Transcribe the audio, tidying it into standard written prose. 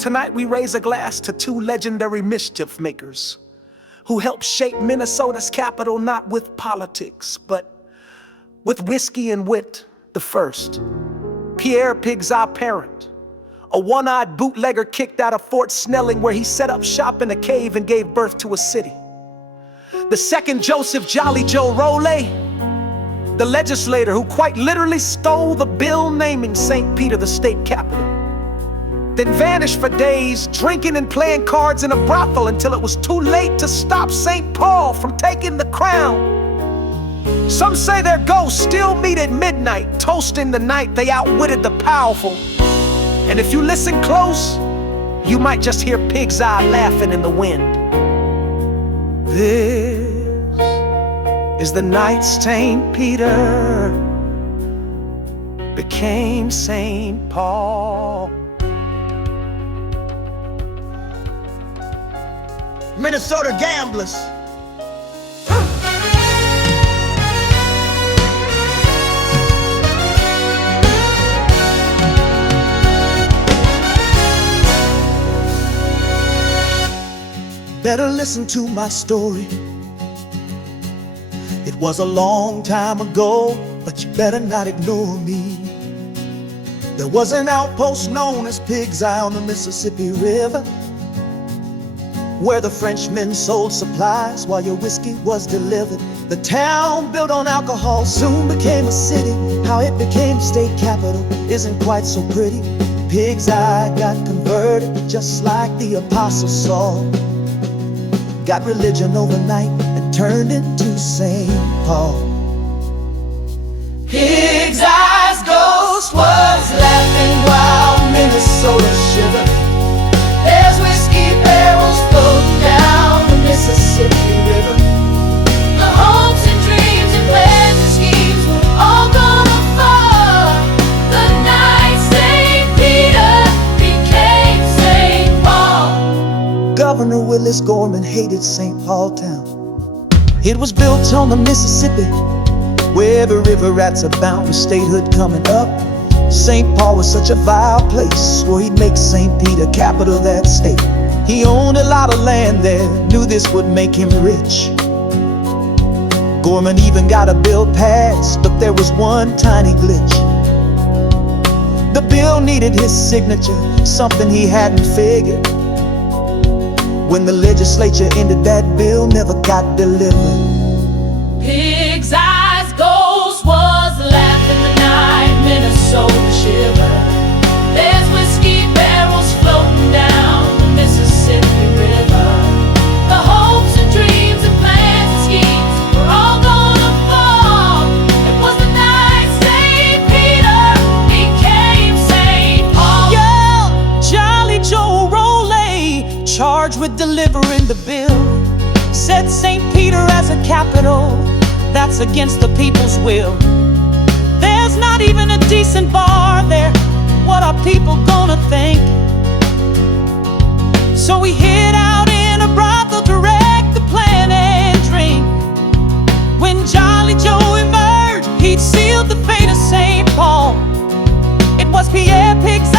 Tonight we raise a glass to two legendary mischief makers who helped shape Minnesota's capital not with politics, but with whiskey and wit. The first, Pierre Pig's Eye Parent, a one-eyed bootlegger kicked out of Fort Snelling where he set up shop in a cave and gave birth to a city. The second, Joseph Jolly Joe Roley, the legislator who quite literally stole the bill naming St. Peter the state capital, then vanished for days, drinking and playing cards in a brothel until it was too late to stop St. Paul from taking the crown. Some say their ghosts still meet at midnight, toasting the night they outwitted the powerful. And if you listen close, you might just hear Pig's Eye laughing in the wind. This is the night St. Peter became St. Paul. Minnesota gamblers. Better listen to my story. It was a long time ago, but you better not ignore me. There was an outpost known as Pig's Eye on the Mississippi River, where the Frenchmen sold supplies while your whiskey was delivered. The town, built on alcohol, soon became a city. How it became state capital isn't quite so pretty. Pig's Eye got converted just like the Apostle Saul. Got religion overnight and turned into St. Paul. Pig's Eye's ghost was laughing while Minnesota shivered. There's whiskey barrels floating down the Mississippi River. The hopes and dreams and plans and schemes were all gonna fall the night St. Peter became St. Paul. Governor Willis Gorman hated St. Paul town. It was built on the Mississippi, where the river rats abound with statehood coming up. St. Paul was such a vile place, where he'd make St. Peter capital of that state. He owned a lot of land there, knew this would make him rich. Gorman even got a bill passed, but there was one tiny glitch. The bill needed his signature, something he hadn't figured. When the legislature ended, that bill never got delivered. Pig's Eye's ghost was laughing the night Minnesota shivered. There's whiskey barrels floating down the Mississippi River. The hopes and dreams and plans and schemes were all gonna fall. It was the night St. Peter became St. Paul. Yeah, Jolly Joe Roley, charged with delivering the bill, said St. Peter as a capital, that's against the people's will. There's not even a decent bar there, what are people gonna think? So we hid out in a brothel to wreck the plan and drink. When Jolly Joe emerged, he'd sealed the fate of St. Paul. It was Pierre Pig's